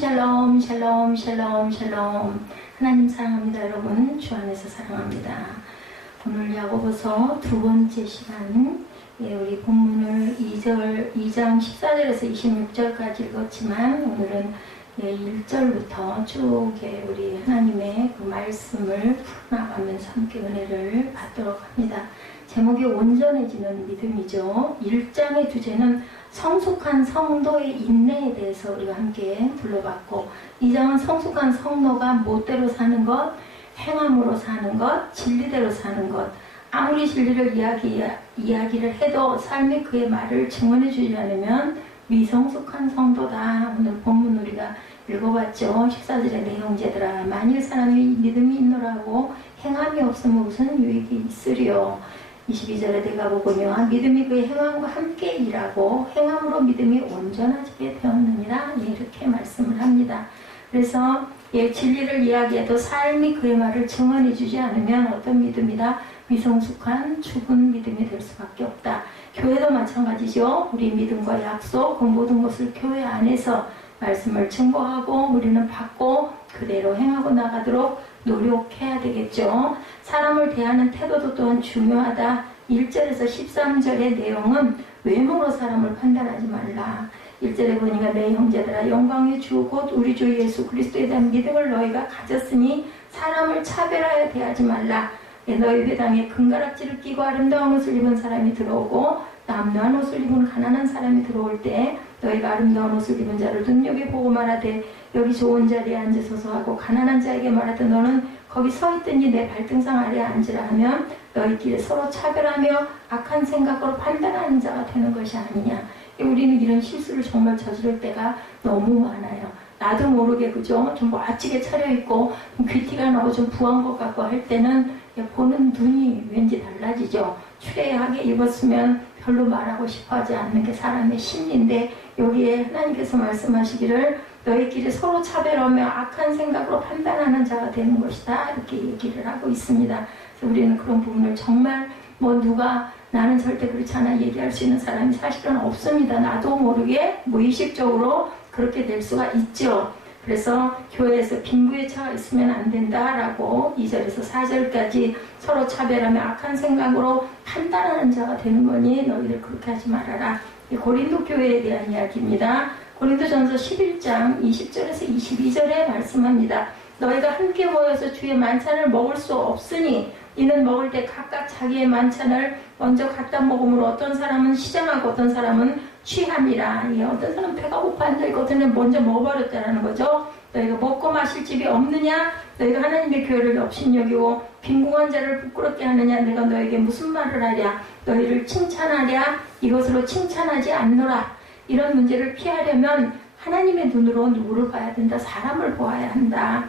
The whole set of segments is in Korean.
샬롬 샬롬 샬롬 샬롬. 하나님 사랑합니다. 여러분 주 안에서 사랑합니다. 오늘 야고보서 두 번째 시간, 우리 본문을 2장 14절에서 26절까지 읽었지만 오늘은 1절부터 쭉 우리 하나님의 그 말씀을 풀어나가면서 함께 은혜를 받도록 합니다. 제목이 온전해지는 믿음이죠. 1장의 주제는 성숙한 성도의 인내에 대해서 우리가 함께 둘러봤고, 2장은 성숙한 성도가 못대로 사는 것, 행함으로 사는 것, 진리대로 사는 것, 아무리 진리를 이야기를 해도 삶이 그의 말을 증언해 주지 않으면 미성숙한 성도다. 오늘 본문 우리가 읽어봤죠. 14절의 내 형제들아, 만일 사람이 믿음이 있노라고 행함이 없으면 무슨 유익이 있으리요. 22절에 내가 보거니와 믿음이 그의 행함과 함께 일하고 행함으로 믿음이 온전하게 되었느니라. 이렇게 말씀을 합니다. 그래서 진리를 이야기해도 삶이 그의 말을 증언해 주지 않으면 어떤 믿음이다? 미성숙한 죽은 믿음이 될 수밖에 없다. 교회도 마찬가지죠. 우리 믿음과 약속, 그 모든 것을 교회 안에서 말씀을 증거하고 우리는 받고 그대로 행하고 나가도록 노력해야 되겠죠. 사람을 대하는 태도도 또한 중요하다. 1절에서 13절의 내용은 외모로 사람을 판단하지 말라. 1절에 보니까 내 형제들아, 영광의 주 곧 우리 주 예수 그리스도에 대한 믿음을 너희가 가졌으니 사람을 차별하여 대하지 말라. 너희 회당에 금가락지를 끼고 아름다운 옷을 입은 사람이 들어오고 남루한 옷을 입은 가난한 사람이 들어올 때 너희가 아름다운 옷을 입은 자를 눈여겨보고 말하되 여기 좋은 자리에 앉으소서 하고 가난한 자에게 말하되 너는 거기 서 있더니 내 발등상 아래에 앉으라 하면 너희끼리 서로 차별하며 악한 생각으로 판단하는 자가 되는 것이 아니냐. 우리는 이런 실수를 정말 저지를 때가 너무 많아요. 나도 모르게 그죠? 좀 멋지게 차려입고 귀티가 나고 좀 부한 것 같고 할 때는 보는 눈이 왠지 달라지죠. 추레하게 입었으면 별로 말하고 싶어하지 않는 게 사람의 심리인데, 여기에 하나님께서 말씀하시기를 너희끼리 서로 차별하며 악한 생각으로 판단하는 자가 되는 것이다. 이렇게 얘기를 하고 있습니다. 그래서 우리는 그런 부분을 정말 누가 나는 절대 그렇지 않아 얘기할 수 있는 사람이 사실은 없습니다. 나도 모르게 무의식적으로 그렇게 될 수가 있죠. 그래서 교회에서 빈부의 차가 있으면 안 된다라고 2절에서 4절까지 서로 차별하며 악한 생각으로 판단하는 자가 되는 거니 너희들 그렇게 하지 말아라. 고린도 교회에 대한 이야기입니다. 고린도전서 11장 20절에서 22절에 말씀합니다. 너희가 함께 모여서 주의 만찬을 먹을 수 없으니 이는 먹을 때 각각 자기의 만찬을 먼저 갖다 먹음으로 어떤 사람은 시장하고 어떤 사람은 취함이라. 어떤 사람은 배가 고파 앉아있고 어떤 사람은 먼저 먹어버렸다는 거죠. 너희가 먹고 마실 집이 없느냐? 너희가 하나님의 교회를 업신여기고 빈궁한 자를 부끄럽게 하느냐? 내가 너에게 무슨 말을 하랴? 너희를 칭찬하랴? 이것으로 칭찬하지 않노라. 이런 문제를 피하려면 하나님의 눈으로 누구를 봐야 된다? 사람을 보아야 한다.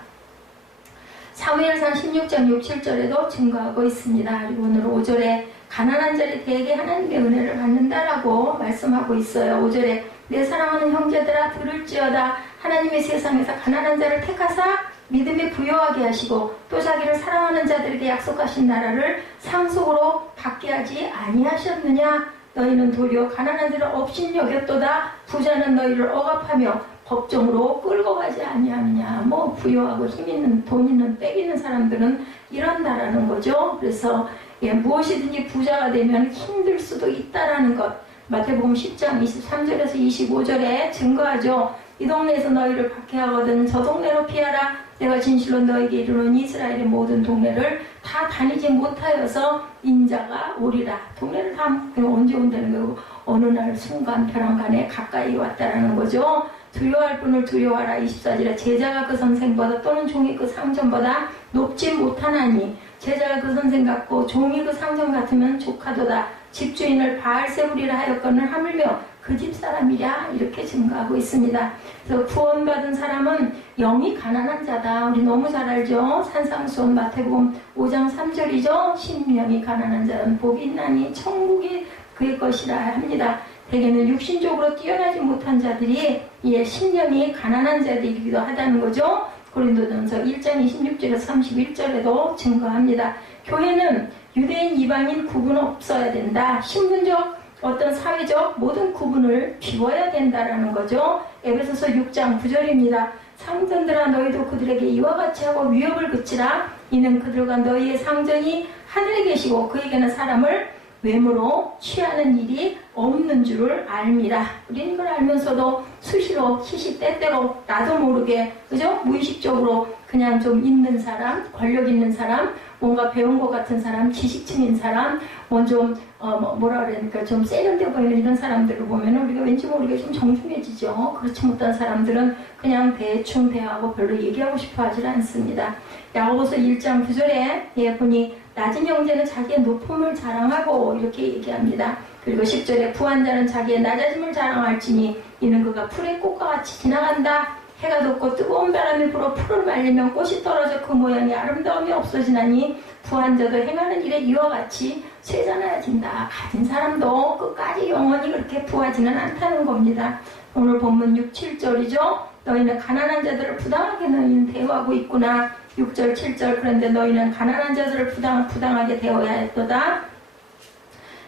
사무엘상 16장 6, 7절에도 증거하고 있습니다. 그리고 오늘 5절에 가난한 자를 대개 하나님의 은혜를 받는다라고 말씀하고 있어요. 5절에 내 사랑하는 형제들아 들을지어다. 하나님의 세상에서 가난한 자를 택하사 믿음에 부여하게 하시고 또 자기를 사랑하는 자들에게 약속하신 나라를 상속으로 받게 하지 아니하셨느냐. 너희는 도리어 가난한 자를 업신여겼도다. 부자는 너희를 억압하며 법정으로 끌고 가지 아니하느냐. 부유하고 힘 있는 돈 있는 빽 있는 사람들은 이런다라는 거죠. 그래서 무엇이든지 부자가 되면 힘들 수도 있다라는 것, 마태복음 10장 23절에서 25절에 증거하죠. 이 동네에서 너희를 박해하거든 저 동네로 피하라. 내가 진실로 너에게 이르노니 이스라엘의 모든 동네를 다 다니지 못하여서 인자가 오리라. 동네를 다 언제 온다는 거고 어느 날 순간 벼랑간에 가까이 왔다라는 거죠. 두려워할 분을 두려워하라. 24절에 제자가 그 선생보다 또는 종이 그 상전보다 높지 못하나니 제자가 그 선생 같고 종이 그 상전 같으면 족하도다. 집주인을 바알세불이라 하였거늘 하물며 그 집 사람이랴. 이렇게 증거하고 있습니다. 그래서 구원받은 사람은 영이 가난한 자다. 우리 너무 잘 알죠. 산상수훈 마태복음 5장 3절이죠. 심령이 가난한 자는 복이 있나니 천국이 그의 것이라 합니다. 대개는 육신적으로 뛰어나지 못한 자들이 심령이 가난한 자들이기도 하다는 거죠. 고린도전서 1장 26절에서 31절에도 증거합니다. 교회는 유대인 이방인 구분 없어야 된다. 신분적 어떤 사회적 모든 구분을 비워야 된다라는 거죠. 에베소서 6장 9절입니다. 상전들아 너희도 그들에게 이와 같이 하고 위협을 그치라. 이는 그들과 너희의 상전이 하늘에 계시고 그에게는 사람을 외모로 취하는 일이 없는 줄을 알미라. 우리는 이걸 알면서도 수시로 시시때때로 나도 모르게 그죠? 무의식적으로 그냥 좀 있는 사람, 권력 있는 사람, 뭔가 배운 것 같은 사람, 지식층인 사람, 좀 뭐라 그러니까 좀 세련돼 보이는 이런 사람들을 보면 우리가 왠지 모르게 좀 정중해지죠. 그렇지 못한 사람들은 그냥 대충 대하고 별로 얘기하고 싶어 하질 않습니다. 야고보서 1장 9절에 보니 낮은 형제는 자기의 높음을 자랑하고 이렇게 얘기합니다. 그리고 10절에 부한 자는 자기의 낮아짐을 자랑할지니 이는 그가 풀의 꽃과 같이 지나간다. 해가 돋고 뜨거운 바람이 불어 풀을 말리면 꽃이 떨어져 그 모양이 아름다움이 없어지나니 부한 자도 행하는 일에 이와 같이 쇠잔하여진다. 가진 사람도 끝까지 영원히 그렇게 부하지는 않다는 겁니다. 오늘 본문 6, 7절이죠. 너희는 가난한 자들을 부당하게 너희는 대우하고 있구나. 6절, 7절 그런데 너희는 가난한 자들을 부당하게 대워야 했도다.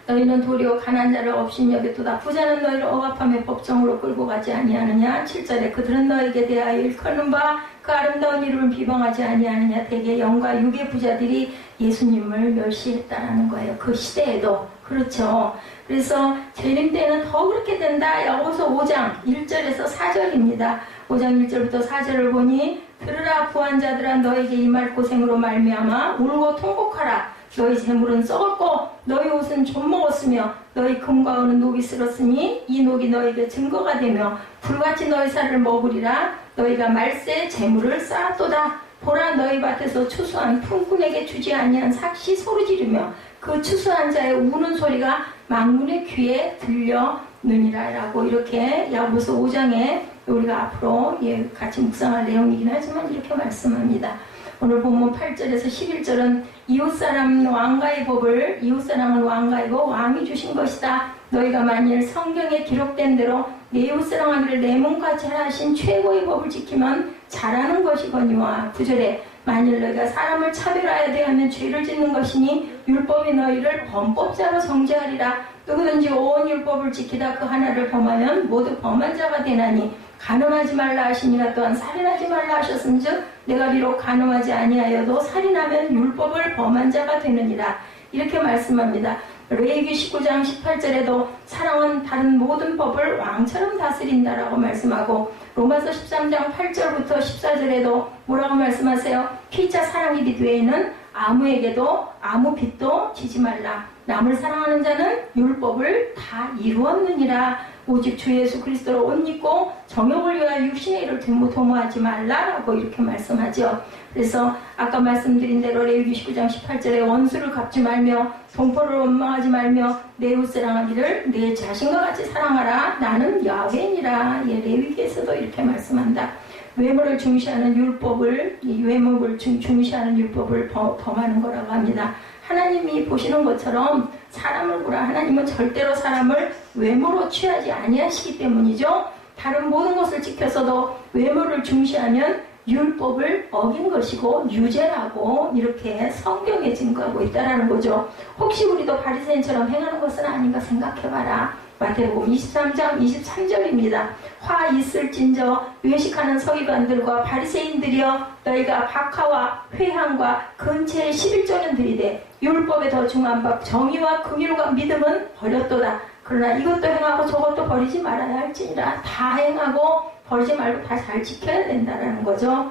너희는 도리어 가난한 자를 없인 여겼도다. 부자는 너희를 억압함의 법정으로 끌고 가지 아니하느냐. 7절에 그들은 너에게 대하여 일컫는 바 그 아름다운 이름을 비방하지 아니하느냐. 대개 영과 육의 부자들이 예수님을 멸시했다라는 거예요. 그 시대에도. 그렇죠. 그래서 재림 때는 더 그렇게 된다. 야고보서 5장 1절에서 4절입니다. 5장 1절부터 4절을 보니 들으라 부한 자들아 너에게 임할 고생으로 말미암아 울고 통곡하라. 너희 재물은 썩었고 너희 옷은 좀 먹었으며 너희 금과 은은 녹이 슬었으니 이 녹이 너에게 증거가 되며 불같이 너희 살을 먹으리라. 너희가 말세에 재물을 쌓았도다. 보라 너희 밭에서 추수한 품꾼에게 주지 아니한 삭시 소리지르며 그 추수한 자의 우는 소리가 만군의 귀에 들려느니라 라고 이렇게 야고보서 5장에 우리가 앞으로 같이 묵상할 내용이긴 하지만 이렇게 말씀합니다. 오늘 본문 8절에서 11절은 이웃사람은 왕가의 법을 이웃사람은 왕가이고 왕이 주신 것이다. 너희가 만일 성경에 기록된 대로 내 이웃사랑하기를 내 몸같이 하라 하신 최고의 법을 지키면 잘하는 것이거니와 9절에 만일 너희가 사람을 차별하여 대하면 죄를 짓는 것이니 율법이 너희를 범법자로 정죄하리라. 누구든지 온 율법을 지키다 그 하나를 범하면 모두 범한 자가 되나니 간음하지 말라 하시니라. 또한 살인하지 말라 하셨은즉 내가 비록 간음하지 아니하여도 살인하면 율법을 범한 자가 되느니라. 이렇게 말씀합니다. 레위기 19장 18절에도 사랑은 다른 모든 법을 왕처럼 다스린다라고 말씀하고 로마서 13장 8절부터 14절에도 뭐라고 말씀하세요? 피차 사랑이 비두에는 아무에게도 아무 빚도 지지 말라. 남을 사랑하는 자는 율법을 다 이루었느니라. 오직 주 예수 그리스도를 옷 입고 정욕을 위하여 육신의 일을 도모하지 말라라고 이렇게 말씀하죠. 그래서 아까 말씀드린 대로 레위기 19장 18절에 원수를 갚지 말며 동포를 원망하지 말며 내 이웃 사랑하기를 내 자신과 같이 사랑하라. 나는 야훼니라. 레위기에서도 이렇게 말씀한다. 외모를 중시하는 율법을 외모를 중시하는 율법을 범하는 거라고 합니다. 하나님이 보시는 것처럼 사람을 보라. 하나님은 절대로 사람을 외모로 취하지 아니하시기 때문이죠. 다른 모든 것을 지켜서도 외모를 중시하면 율법을 어긴 것이고 유죄라고 이렇게 성경에 증거하고 있다는 거죠. 혹시 우리도 바리새인처럼 행하는 것은 아닌가 생각해봐라. 마태복음 23장 23절입니다. 화 있을진저 외식하는 서기관들과 바리새인들이여 너희가 박하와 회향과 근체의 11조는 들이되 율법에 더 중한 법 정의와 긍휼과 믿음은 버렸도다. 그러나 이것도 행하고 저것도 버리지 말아야 할지니라. 다 행하고 버리지 말고 다 잘 지켜야 된다는 거죠.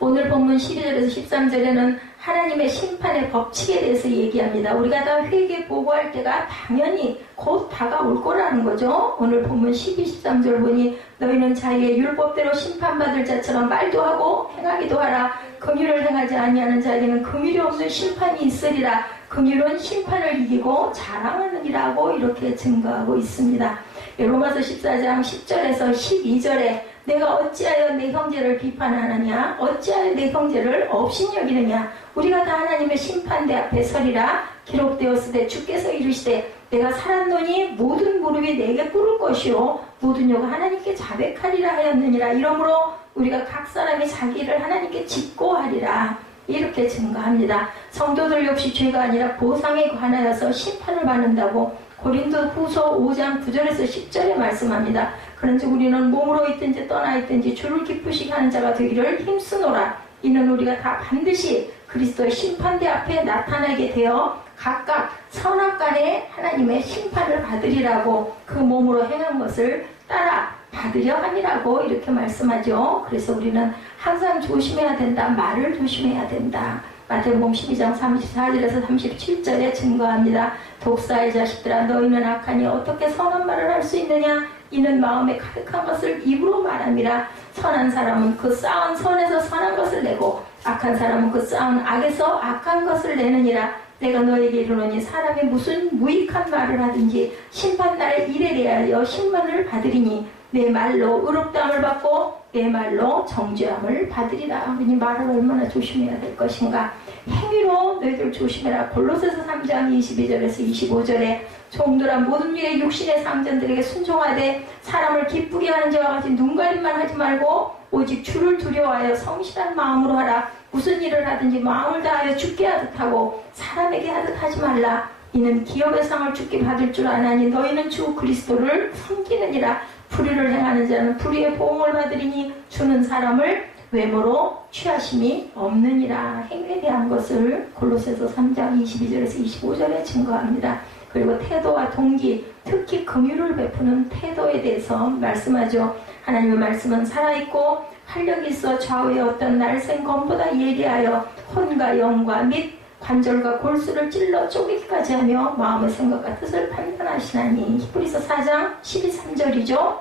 오늘 본문 12절에서 13절에는 하나님의 심판의 법칙에 대해서 얘기합니다. 우리가 다 회개 보고할 때가 당연히 곧 다가올 거라는 거죠. 오늘 본문 12, 13절 보니 너희는 자기의 율법대로 심판받을 자처럼 말도 하고 행하기도 하라. 긍휼을 행하지 아니하는 자에게는 긍휼이 없는 심판이 있으리라. 긍휼은 심판을 이기고 자랑하느니라고 이렇게 증거하고 있습니다. 로마서 14장 10절에서 12절에 내가 어찌하여 내 형제를 비판하느냐 어찌하여 내 형제를 업신여기느냐 우리가 다 하나님의 심판대 앞에 서리라. 기록되었으되 주께서 이르시되 내가 살았노니 모든 무릎이 내게 꿇을 것이요 모든 혀가 하나님께 자백하리라 하였느니라. 이러므로 우리가 각 사람이 자기 일을 하나님께 직고하리라. 이렇게 증거합니다. 성도들 역시 죄가 아니라 보상에 관하여서 심판을 받는다고 고린도 후서 5장 9절에서 10절에 말씀합니다. 그런즉 우리는 몸으로 있든지 떠나 있든지 주를 기쁘시게 하는 자가 되기를 힘쓰노라. 이는 우리가 다 반드시 그리스도의 심판대 앞에 나타나게 되어 각각 선악간에 하나님의 심판을 받으리라고 그 몸으로 행한 것을 따라 받으려 함이라고 이렇게 말씀하죠. 그래서 우리는 항상 조심해야 된다. 말을 조심해야 된다. 마태복음 12장 34절에서 37절에 증거합니다. 독사의 자식들아 너희는 악하니 어떻게 선한 말을 할 수 있느냐. 이는 마음에 가득한 것을 입으로 말함이라. 선한 사람은 그 쌓은 선에서 선한 것을 내고 악한 사람은 그 쌓은 악에서 악한 것을 내느니라. 내가 너에게 이르노니 사람이 무슨 무익한 말을 하든지 심판날에 일에 대하여 심판을 받으리니 내 말로 의롭다함을 받고 내 말로 정죄함을 받으리라. 우리 말을 얼마나 조심해야 될 것인가. 행위로 너희들 조심해라. 골로새서 3장 22절에서 25절에 종들아 모든 일에 육신의 상전들에게 순종하되 사람을 기쁘게 하는 자와 같이 눈가림만 하지 말고 오직 주를 두려워하여 성실한 마음으로 하라. 무슨 일을 하든지 마음을 다하여 주께 하듯 하고 사람에게 하듯 하지 말라. 이는 기업의 상을 주께 받을 줄 아나니 너희는 주 그리스도를 섬기느니라. 불의를 행하는 자는 불의의 보응을 받으리니 주는 사람을 외모로 취하심이 없느니라. 행위에 대한 것을 골로새서 3장 22절에서 25절에 증거합니다. 그리고 태도와 동기, 특히 긍휼을 베푸는 태도에 대해서 말씀하죠. 하나님의 말씀은 살아있고 활력이 있어 좌우의 어떤 날쌘 검보다 예리하여 혼과 영과 및 관절과 골수를 찔러 쪼개기까지 하며 마음의 생각과 뜻을 판단하시나니. 히브리서 4장 12~3절이죠.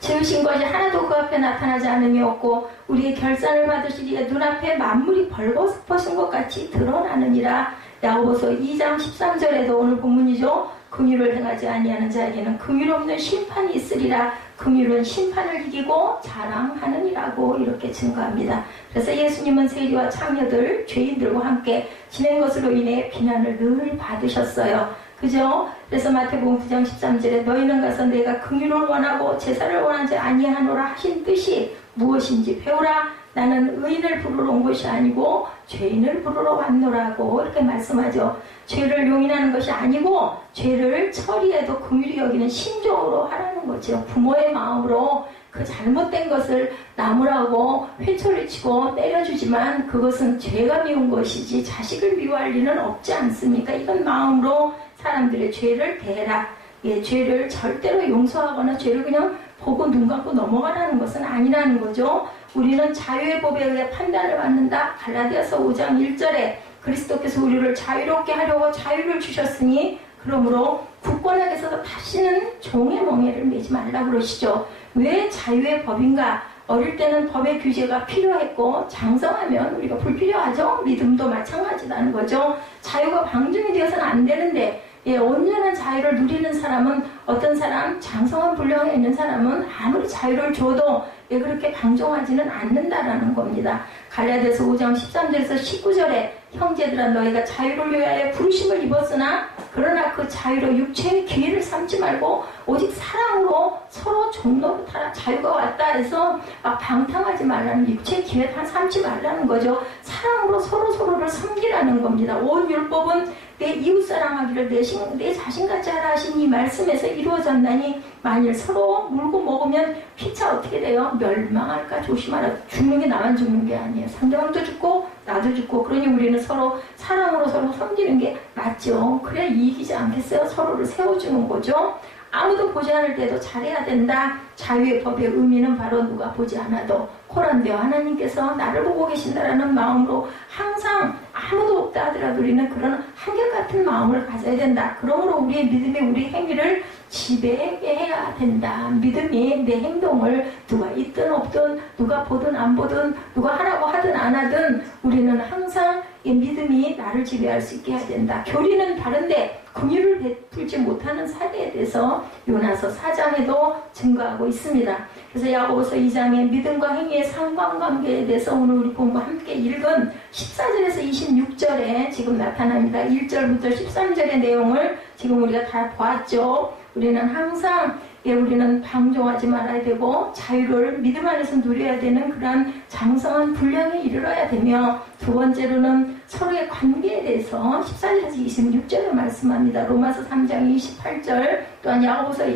지으신 것이 하나도 그 앞에 나타나지 않음이 없고 우리의 결산을 받으시기에 눈앞에 만물이 벌거벗은 것 같이 드러나느니라. 야고보서 2장 13절에도 오늘 본문이죠. 긍휼을 행하지 아니하는 자에게는 긍휼 없는 심판이 있으리라. 긍휼은 심판을 이기고 자랑하느니라고 이렇게 증거합니다. 그래서 예수님은 세리와 창녀들, 죄인들과 함께 지낸 것으로 인해 비난을 늘 받으셨어요. 그죠? 그래서 마태복음 9장 13절에 너희는 가서 내가 긍휼을 원하고 제사를 원하지 아니하노라 하신 뜻이 무엇인지 배우라. 나는 의인을 부르러 온 것이 아니고 죄인을 부르러 왔노라고 이렇게 말씀하죠. 죄를 용인하는 것이 아니고 죄를 처리해도 긍휼히 여기는 심정으로 하라는 거죠. 부모의 마음으로 그 잘못된 것을 나무라고 회초리 치고 때려주지만 그것은 죄가 미운 것이지 자식을 미워할 리는 없지 않습니까? 이건 마음으로 사람들의 죄를 대해라. 예, 죄를 절대로 용서하거나 죄를 그냥 보고 눈 감고 넘어가라는 것은 아니라는 거죠. 우리는 자유의 법에 의해 판단을 받는다. 갈라디아서 5장 1절에 그리스도께서 우리를 자유롭게 하려고 자유를 주셨으니 그러므로 굳건하게서 다시는 종의 멍에를 매지 말라고 그러시죠. 왜 자유의 법인가? 어릴 때는 법의 규제가 필요했고 장성하면 우리가 불필요하죠. 믿음도 마찬가지라는 거죠. 자유가 방종이 되어서는 안 되는데 온전한 자유를 누리는 사람은 어떤 사람, 장성한 분량에 있는 사람은 아무리 자유를 줘도 그렇게 방종하지는 않는다라는 겁니다. 갈라디아서 5장 13절에서 19절에 형제들아 너희가 자유를 위하여 부르심을 입었으나 그러나 그 자유로 육체의 기회를 삼지 말고 오직 사랑으로 서로 종노릇하라. 자유가 왔다 해서 막 방탕하지 말라는, 육체의 기회를 삼지 말라는 거죠. 사랑으로 서로를 섬기라는 겁니다. 온 율법은 내 이웃 사랑하기를 내 자신같이 하라 하신 이 말씀에서 이루어졌나니 만일 서로 물고 먹으면 피차 어떻게 돼요? 멸망할까 조심하라. 죽는 게 나만 죽는 게 아니에요. 상대방도 죽고 나도 죽고. 그러니 우리는 서로 사랑으로 서로 섬기는 게 맞죠. 그래야 이기지 않겠어요? 서로를 세워주는 거죠. 아무도 보지 않을 때도 잘해야 된다. 자유의 법의 의미는 바로 누가 보지 않아도 코란되어 하나님께서 나를 보고 계신다라는 마음으로 항상 아무도 없다 하더라도 우리는 그런 한결같은 마음을 가져야 된다. 그러므로 우리의 믿음이 우리 행위를 지배해야 된다. 믿음이 내 행동을 누가 있든 없든 누가 보든 안 보든 누가 하라고 하든 안 하든 우리는 항상 이 믿음이 나를 지배할 수 있게 해야 된다. 교리는 다른데 긍휼을 베풀지 못하는 사례에 대해서 요나서 4장에도 증거하고 있습니다. 그래서 야고보서 2장의 믿음과 행위의 상관관계에 대해서 오늘 우리 본문 함께 읽은 14절에서 26절에 지금 나타납니다. 1절부터 13절의 내용을 지금 우리가 다 보았죠. 우리는 항상 우리는 방종하지 말아야 되고 자유를 믿음 안에서 누려야 되는 그런 장성한 분량에 이르러야 되며, 두 번째로는 서로의 관계에 대해서 14절에서 26절에 말씀합니다. 로마서 3장 28절 또한 야고보서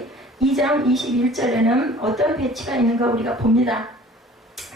2장 21절에는 어떤 배치가 있는가 우리가 봅니다.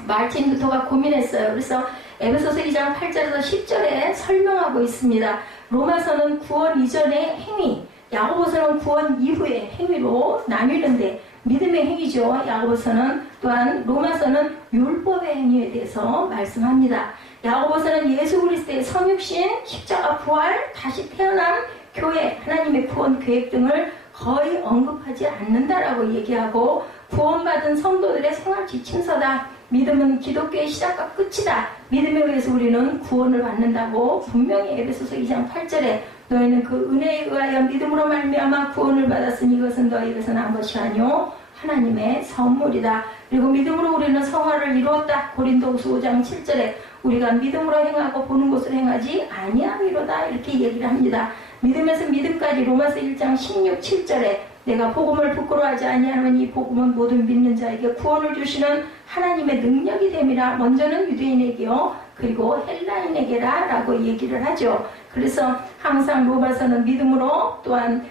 마틴 루터가 고민했어요. 그래서 에베소서 2장 8절에서 10절에 설명하고 있습니다. 로마서는 구원 이전의 행위, 야고보서는 구원 이후의 행위로 나뉘는데 믿음의 행위죠. 야고보서는 또한 로마서는 율법의 행위에 대해서 말씀합니다. 야고보서는 예수 그리스도의 성육신, 십자가 부활, 다시 태어남, 교회, 하나님의 구원 계획 등을 거의 언급하지 않는다라고 얘기하고 구원받은 성도들의 생활 지침서다. 믿음은 기독교의 시작과 끝이다. 믿음에 의해서 우리는 구원을 받는다고 분명히 에베소서 2장 8절에 너희는 그 은혜에 의하여 믿음으로 말미암아 구원을 받았으니 이것은 너희에게서 난 것이 아니요 하나님의 선물이다. 그리고 믿음으로 우리는 성화를 이루었다. 고린도후서 5장 7절에 우리가 믿음으로 행하고 보는 것을 행하지 아니함이로다. 이렇게 얘기를 합니다. 믿음에서 믿음까지 로마서 1장 16, 7절에 내가 복음을 부끄러워하지 아니하면 이 복음은 모든 믿는 자에게 구원을 주시는 하나님의 능력이 됨이라. 먼저는 유대인에게요 그리고 헬라인에게라 라고 얘기를 하죠. 그래서 항상 로마서는 믿음으로 또한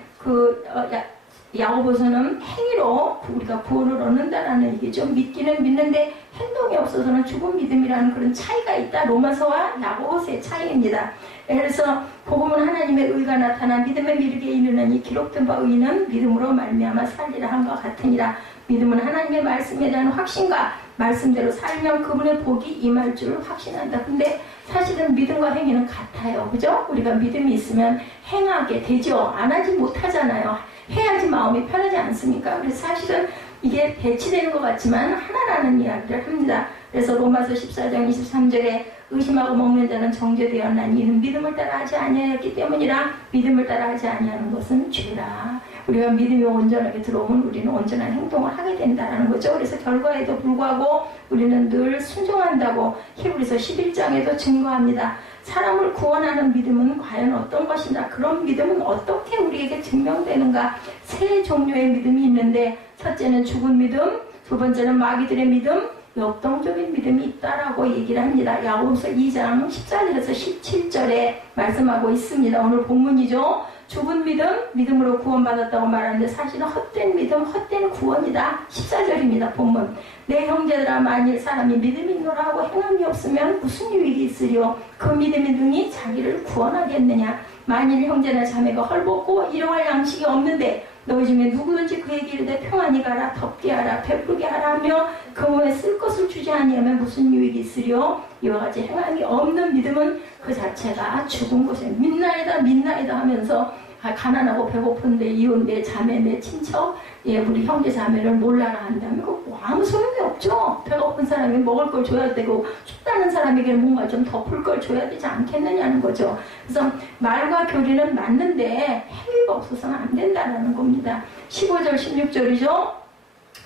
야고보서는 행위로 우리가 구원을 얻는다라는 얘기죠. 믿기는 믿는데 행동이 없어서는 죽은 믿음이라는 그런 차이가 있다. 로마서와 야고보서의 차이입니다. 그래서 복음은 하나님의 의가 나타나 믿음에 미르게 이르느니 기록된 바 의는 믿음으로 말미암아 살리라 한 것 같으니라. 믿음은 하나님의 말씀에 대한 확신과 말씀대로 살면 그분의 복이 임할 줄 확신한다. 근데 사실은 믿음과 행위는 같아요. 그죠? 우리가 믿음이 있으면 행하게 되죠. 안 하지 못하잖아요. 해야지 마음이 편하지 않습니까? 그래서 사실은 이게 배치되는 것 같지만 하나라는 이야기를 합니다. 그래서 로마서 14장 23절에 의심하고 먹는 자는 정죄되었나니 이는 믿음을 따라 하지 아니하였기 때문이라. 믿음을 따라 하지 아니하는 것은 죄라. 우리가 믿음이 온전하게 들어오면 우리는 온전한 행동을 하게 된다는 거죠. 그래서 결과에도 불구하고 우리는 늘 순종한다고 히브리서 11장에도 증거합니다. 사람을 구원하는 믿음은 과연 어떤 것인가? 그런 믿음은 어떻게 우리에게 증명되는가? 세 종류의 믿음이 있는데 첫째는 죽은 믿음, 두 번째는 마귀들의 믿음, 역동적인 믿음이 있다라고 얘기를 합니다. 야고보서 2장 14절에서 17절에 말씀하고 있습니다. 오늘 본문이죠. 죽은 믿음, 믿음으로 구원받았다고 말하는데 사실은 헛된 믿음, 헛된 구원이다. 14절입니다. 본문. 내 형제들아 만일 사람이 믿음이 있노라 하고 행함이 없으면 무슨 유익이 있으리요? 그 믿음이 능히 자기를 구원하겠느냐? 만일 형제나 자매가 헐벗고 일용할 양식이 없는데 너희 중에 누구든지 그에게 이르되 평안히 가라, 덥게 하라, 배부르게 하라 하며 그 몸에 쓸 것을 주지 아니하면 무슨 유익이 있으리요? 이와 같이 행함이 없는 믿음은 그 자체가 죽은 것이에요. mid나이다 하면서 가난하고 배고픈데 이웃 내 자매 내 친척 우리 형제 자매를 몰라라 한다면 그거 뭐 아무 소용이 없죠. 배고픈 사람이 먹을 걸 줘야 되고 춥다는 사람에게는 뭔가 좀 덮을 걸 줘야 되지 않겠느냐는 거죠. 그래서 말과 교리는 맞는데 행위가 없어서는 안 된다는 겁니다. 15절 16절이죠.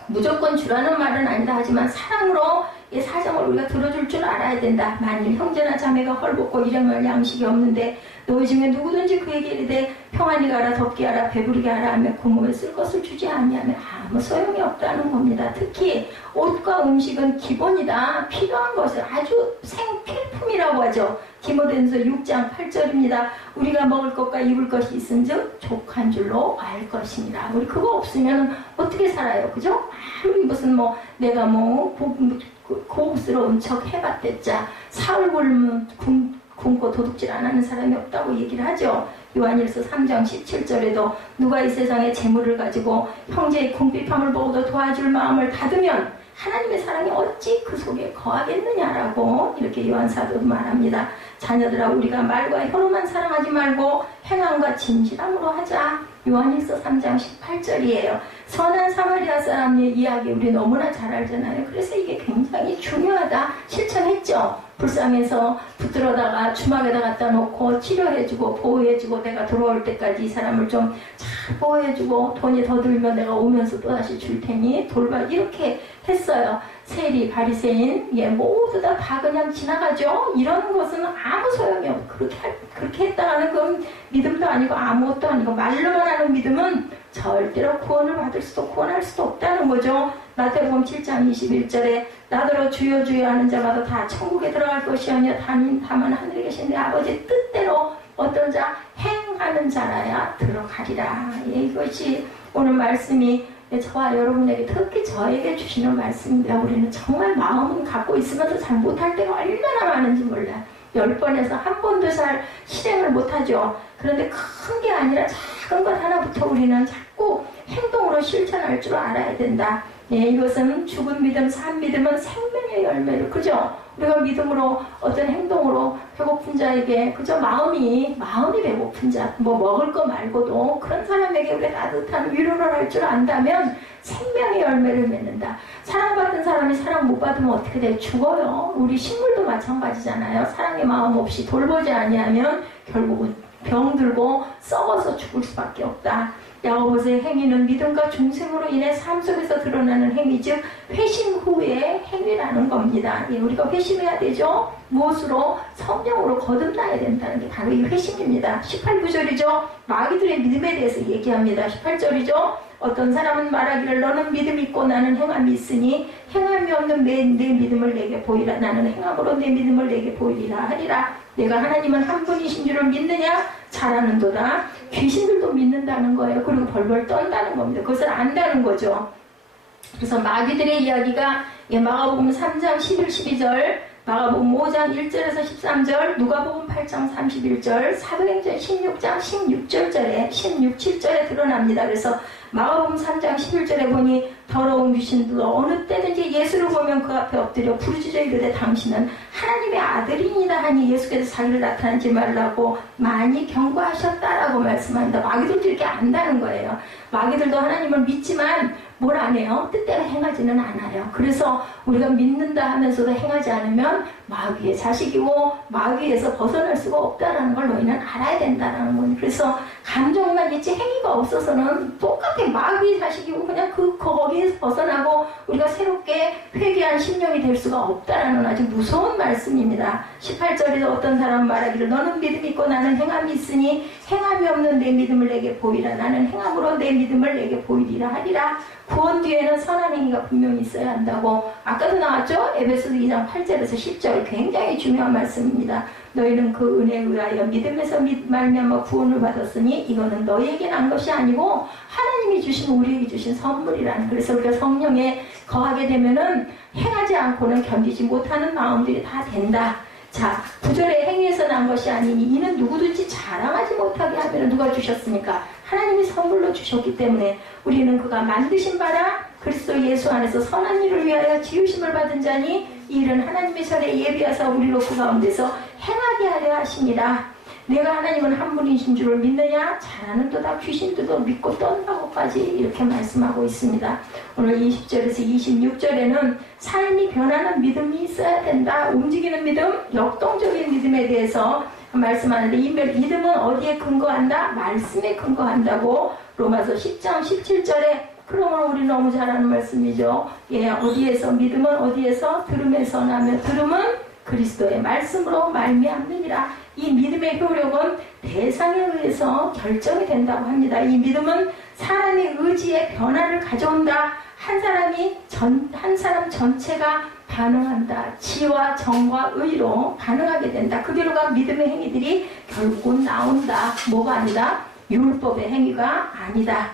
무조건 주라는 말은 아니다 하지만 사랑으로 이 사정을 우리가 들어줄 줄 알아야 된다. 만일 형제나 자매가 헐벗고 일용할 양식이 없는데 너희 중에 누구든지 그에게 이르되 평안히 가라, 덥게 하라, 배부르게 하라 하며 그 몸에 쓸 것을 주지 아니하면 아무 소용이 없다는 겁니다. 특히 옷과 음식은 기본이다. 필요한 것을 아주 생필품이라고 하죠. 디모데전서 6장 8절입니다. 우리가 먹을 것과 입을 것이 있은즉 족한 줄로 알 것이니라. 우리 그거 없으면 어떻게 살아요? 그죠? 아무리 무슨 내가 고급스러운 척 해봤댔자 사흘 굶고 도둑질 안 하는 사람이 없다고 얘기를 하죠. 요한일서 3장 17절에도 누가 이 세상에 재물을 가지고 형제의 궁핍함을 보고도 도와줄 마음을 닫으면 하나님의 사랑이 어찌 그 속에 거하겠느냐라고 이렇게 요한사도도 말합니다. 자녀들아 우리가 말과 혀로만 사랑하지 말고 행함과 진실함으로 하자. 요한일서 3장 18절이에요. 선한 사마리아 사람의 이야기 우리 너무나 잘 알잖아요. 그래서 이게 굉장히 중요하다. 실천했죠. 불쌍해서 붙들어다가 주막에다 갖다 놓고 치료해주고 보호해주고 내가 돌아올 때까지 이 사람을 좀 잘 보호해주고 돈이 더 들면 내가 오면서 또다시 줄 테니 돌봐 이렇게 했어요. 세리, 바리새인 모두 다 그냥 지나가죠. 이런 것은 아무 소용이 없고 그렇게 했다가는 그건 믿음도 아니고 아무것도 아니고 말로만 하는 믿음은 절대로 구원할 수도 없다는 거죠. 마태복음 7장 21절에 나더러 주여 주여 하는 자마다 다 천국에 들어갈 것이 아니여 다만 하늘에 계신 내 아버지 뜻대로 어떤 자 행하는 자라야 들어가리라. 이것이 오늘 말씀이 저와 여러분에게, 특히 저에게 주시는 말씀입니다. 우리는 정말 마음은 갖고 있으면서 잘 못할 때가 얼마나 많은지 몰라요. 10번에서 한 번도 잘 실행을 못하죠. 그런데 큰 게 아니라 작은 것 하나부터 우리는 자꾸 행동으로 실천할 줄 알아야 된다. 이것은 죽은 믿음, 산 믿음은 생명의 열매를, 그죠? 우리가 믿음으로 어떤 행동으로 배고픈 자에게, 그죠? 마음이 배고픈 자, 뭐 먹을 거 말고도 그런 사람에게 우리가 따뜻한 위로를 할 줄 안다면 생명의 열매를 맺는다. 사랑받은 사람이 사랑 못 받으면 어떻게 돼? 죽어요. 우리 식물도 마찬가지잖아요. 사랑의 마음 없이 돌보지 아니하면 결국은 병들고 썩어서 죽을 수밖에 없다. 야고보서의 행위는 믿음과 중생으로 인해 삶 속에서 드러나는 행위, 즉 회심 후의 행위라는 겁니다. 우리가 회심해야 되죠. 무엇으로? 성령으로 거듭나야 된다는 게 바로 이 회심입니다. 18, 9절이죠. 마귀들의 믿음에 대해서 얘기합니다. 18절이죠. 어떤 사람은 말하기를 너는 믿음이 있고 나는 행함이 있으니 행함이 없는 내 믿음을 내게 보이라. 나는 행함으로 내 믿음을 내게 보이리라 하리라. 내가 하나님은 한 분이신 줄을 믿느냐? 잘하는도다. 귀신들도 믿는다는 거예요. 그리고 벌벌 떤다는 겁니다. 그것을 안다는 거죠. 그래서 마귀들의 이야기가 마가복음 3장 11, 12절, 마가복음 5장 1절에서 13절, 누가복음 8장 31절, 사도행전 16장 16절에 16, 7절에 드러납니다. 그래서 마가복음 3장 11절에 보니 더러운 귀신도 어느 때든지 예수를 보면 그 앞에 엎드려 부르짖어 이르되 당신은 하나님의 아들이니라 하니 예수께서 자기를 나타내지 말라고 많이 경고하셨다라고 말씀합니다. 마귀들도 이렇게 안다는 거예요. 마귀들도 하나님을 믿지만 뭘 안 해요? 뜻대로 행하지는 않아요. 그래서 우리가 믿는다 하면서도 행하지 않으면 마귀의 자식이고 마귀에서 벗어날 수가 없다는 걸 너희는 알아야 된다는 거예요. 그래서 감정만 있지 행위가 없어서는 똑같아. 마귀의 자식이고 그냥 거기에서 벗어나고 우리가 새롭게 회개한 심령이 될 수가 없다라는 아주 무서운 말씀입니다. 18절에서 어떤 사람은 말하기를 너는 믿음이 있고 나는 행함이 있으니 행함이 없는 내 믿음을 내게 보이라. 나는 행함으로 내 믿음을 내게 보이리라 하리라. 구원 뒤에는 선한 행위가 분명히 있어야 한다고 아까도 나왔죠? 에베소서 2장 8절에서 10절 굉장히 중요한 말씀입니다. 너희는 그 은혜에 의하여 믿음에서 말미암아 구원을 받았으니 이거는 너희에게 난 것이 아니고 하나님이 주신 우리에게 주신 선물이라는. 그래서 우리가 성령에 거하게 되면은 행하지 않고는 견디지 못하는 마음들이 다 된다. 자, 9절의 행위에서 난 것이 아니니 이는 누구든지 자랑하지 못하게 하면 누가 주셨습니까? 하나님이 선물로 주셨기 때문에 우리는 그가 만드신 바라 그리스도 예수 안에서 선한 일을 위하여 지으심을 받은 자니 이 일은 하나님의 전에 예비하사 우리로 그 가운데서 행하게 하려 하시니라. 내가 하나님은 한 분이신 줄을 믿느냐? 잘하는도다. 귀신들도 믿고 떤다고까지 이렇게 말씀하고 있습니다. 오늘 20절에서 26절에는 삶이 변하는 믿음이 있어야 된다. 움직이는 믿음, 역동적인 믿음에 대해서 말씀하는데 이 믿음은 어디에 근거한다? 말씀에 근거한다고 로마서 10장 17절에 그러므로 우리 너무 잘 아는 말씀이죠. 어디에서 믿음은 어디에서? 들음에서 나며 들음은 그리스도의 말씀으로 말미암느니라. 이 믿음의 효력은 대상에 의해서 결정이 된다고 합니다. 이 믿음은 사람의 의지에 변화를 가져온다. 한 사람 전체가 반응한다. 지와 정과 의로 반응하게 된다. 그 결과 믿음의 행위들이 결국은 나온다. 뭐가 아니다? 율법의 행위가 아니다.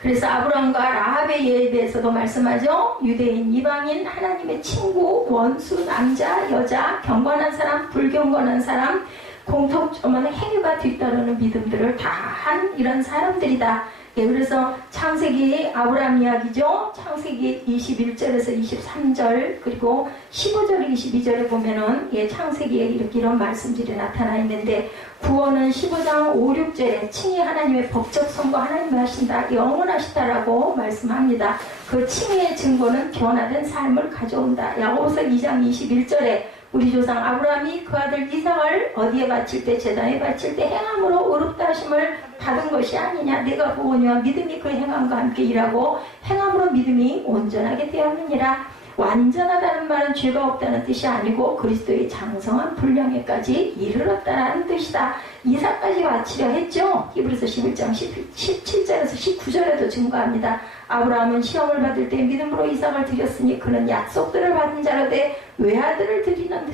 그래서 아브라함과 라합의 예에 대해서도 말씀하죠. 유대인, 이방인, 하나님의 친구, 원수, 남자, 여자, 경건한 사람, 불경건한 사람, 공통점은 행위가 뒤따르는 믿음들을 다 한 이런 사람들이다. 그래서 창세기 아브라함 이야기죠. 창세기 21절에서 23절 그리고 15절 22절에 보면은 창세기에 이런 말씀들이 나타나 있는데 구원은 15장 5, 6절에 칭의 하나님의 법적 선고 하나님이 하신다. 영원하시다라고 말씀합니다. 그 칭의의 증거는 변화된 삶을 가져온다. 야고보서 2장 21절에 우리 조상 아브라함이 그 아들 이삭을 어디에 바칠 때? 제단에 바칠 때 행함으로 의롭다 하심을 받은 것이 아니냐. 내가 구원이와 믿음이 그 행함과 함께 일하고 행함으로 믿음이 온전하게 되었느니라. 완전하다는 말은 죄가 없다는 뜻이 아니고 그리스도의 장성한 분량에까지 이르렀다라는 뜻이다. 이삭까지 바치려 했죠. 히브리서 11장 17절에서 19절에도 증거합니다. 아브라함은 시험을 받을 때 믿음으로 이삭을 드렸으니 그는 약속들을 받은 자로 돼 외아들을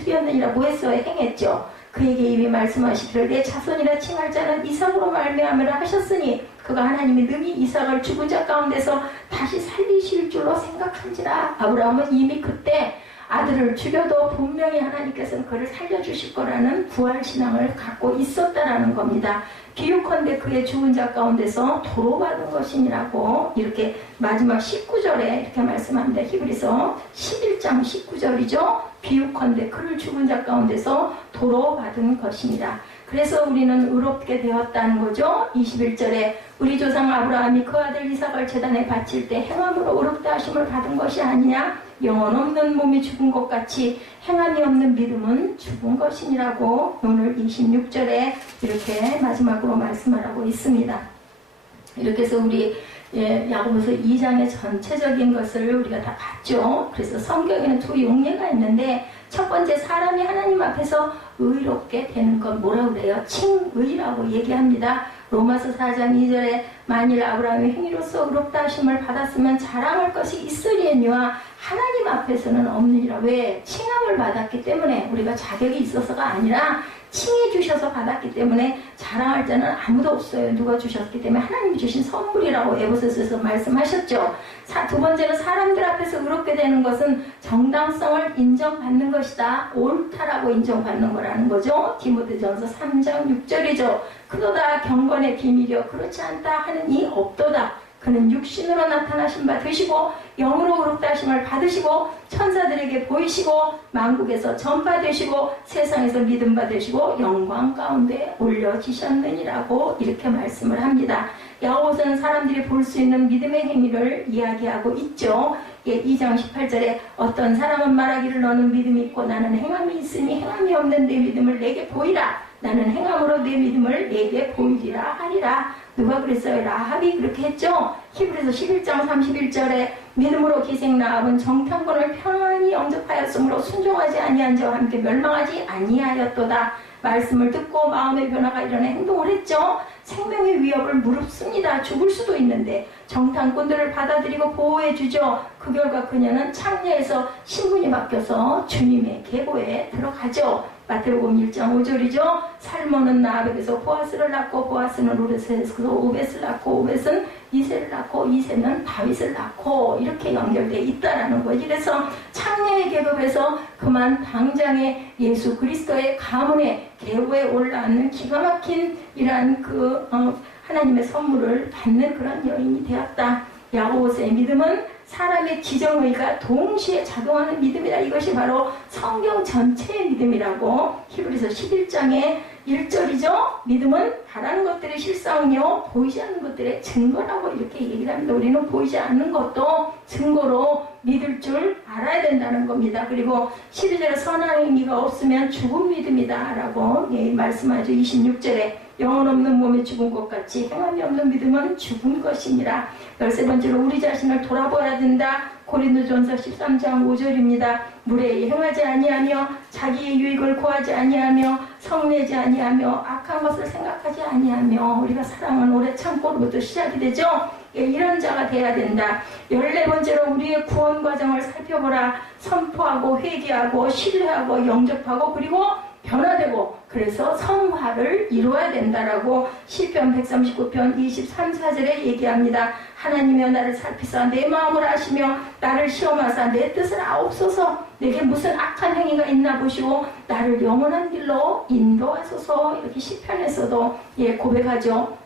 드렸느니라. 뭐했어요? 행했죠. 그에게 이미 말씀하시기를 내 자손이라 칭할 자는 이삭으로 말미암으라 하셨으니 그가 하나님이 능히 이삭을 죽은 자 가운데서 다시 살리실 줄로 생각한지라. 아브라함은 이미 그때 아들을 죽여도 분명히 하나님께서는 그를 살려주실 거라는 부활신앙을 갖고 있었다라는 겁니다. 비유컨대 그의 죽은 자 가운데서 도로받은 것이니라고 이렇게 마지막 19절에 이렇게 말씀합니다. 히브리서 11장 19절이죠. 비유컨대 그를 죽은 자 가운데서 도로받은 것이니라. 그래서 우리는 의롭게 되었다는 거죠. 21절에 우리 조상 아브라함이 그 아들 이삭을 제단에 바칠 때 행함으로 의롭다 하심을 받은 것이 아니냐. 영혼 없는 몸이 죽은 것 같이 행함이 없는 믿음은 죽은 것이니라고 오늘 26절에 이렇게 마지막으로 말씀을 하고 있습니다. 이렇게 해서 우리 야고보서 2장의 전체적인 것을 우리가 다 봤죠. 그래서 성경에는 두 용례가 있는데 첫 번째 사람이 하나님 앞에서 의롭게 되는 건 뭐라고 그래요? 칭의라고 얘기합니다. 로마서 4장 2절에 만일 아브라함이 행위로서 의롭다 하심을 받았으면 자랑할 것이 있으리니와 하나님 앞에서는 없느니라. 왜? 칭함을 받았기 때문에 우리가 자격이 있어서가 아니라 칭해 주셔서 받았기 때문에 자랑할 자는 아무도 없어요. 누가 주셨기 때문에 하나님이 주신 선물이라고 에베소서에서 말씀하셨죠. 두 번째는 사람들 앞에서 의롭게 되는 것은 정당성을 인정받는 것이다. 옳다라고 인정받는 거라는 거죠. 디모데전서 3장 6절이죠. 그도다 경건의 비밀이여 그렇지 않다 하는 이 없도다. 그는 육신으로 나타나신 바 되시고 영으로 의롭다 하심을 받으시고 천사들에게 보이시고 만국에서 전파되시고 세상에서 믿음 받으시고 영광 가운데 올려지셨느니라고 이렇게 말씀을 합니다. 야고보서는 사람들이 볼 수 있는 믿음의 행위를 이야기하고 있죠. 2장 18절에 어떤 사람은 말하기를 너는 믿음이 있고 나는 행함이 있으니 행함이 없는 내 믿음을 내게 보이라. 나는 행함으로 내 믿음을 내게 보이리라 하리라. 누가 그랬어요? 라합이 그렇게 했죠. 히브리서 11장 31절에 믿음으로 기생 라합은 정탐꾼을 편안히 영접하였으므로 순종하지 아니한 자와 함께 멸망하지 아니하였도다. 말씀을 듣고 마음의 변화가 일어나 행동을 했죠. 생명의 위협을 무릅씁니다. 죽을 수도 있는데 정탐꾼들을 받아들이고 보호해주죠. 그 결과 그녀는 창녀에서 신분이 바뀌어서 주님의 계보에 들어가죠. 마태복음 1장 5절이죠. 살몬은 라합에게서 보아스를 낳고 보아스는 르밧에서 오벳을 낳고 오벳은 이새를 낳고 이새는 다윗을 낳고 이렇게 연결되어 있다라는 거죠. 그래서 창녀의 계급에서 그만 당장에 예수 그리스도의 가문의 계보에 올라앉는 기가 막힌 이러한 하나님의 선물을 받는 그런 여인이 되었다. 야고보서의 믿음은 사람의 지정의가 동시에 작용하는 믿음이다. 이것이 바로 성경 전체의 믿음이라고 히브리서 11장의 1절이죠. 믿음은 바라는 것들의 실상이요 보이지 않는 것들의 증거라고 이렇게 얘기를 합니다. 우리는 보이지 않는 것도 증거로 믿을 줄 알아야 된다는 겁니다. 그리고 12절에 선한 행위가 없으면 죽은 믿음이다 라고 말씀하죠. 26절에 영혼 없는 몸이 죽은 것 같이 행함이 없는 믿음은 죽은 것이니라. 13번째로 우리 자신을 돌아보아야 된다. 고린도전서 13장 5절입니다. 무례히 행하지 아니하며 자기의 유익을 구하지 아니하며 성내지 아니하며 악한 것을 생각하지 아니하며 우리가 사랑은 오래 참고로부터 시작이 되죠. 이런 자가 돼야 된다. 14번째로 우리의 구원 과정을 살펴보라. 선포하고 회개하고 신뢰하고 영접하고 그리고 변화되고 그래서 성화를 이루어야 된다라고 시편 139편 23, 4절에 얘기합니다. 하나님이여 나를 살피사 내 마음을 아시며 나를 시험하사 내 뜻을 아옵소서. 내게 무슨 악한 행위가 있나 보시고 나를 영원한 길로 인도하소서. 이렇게 시편에서도 고백하죠.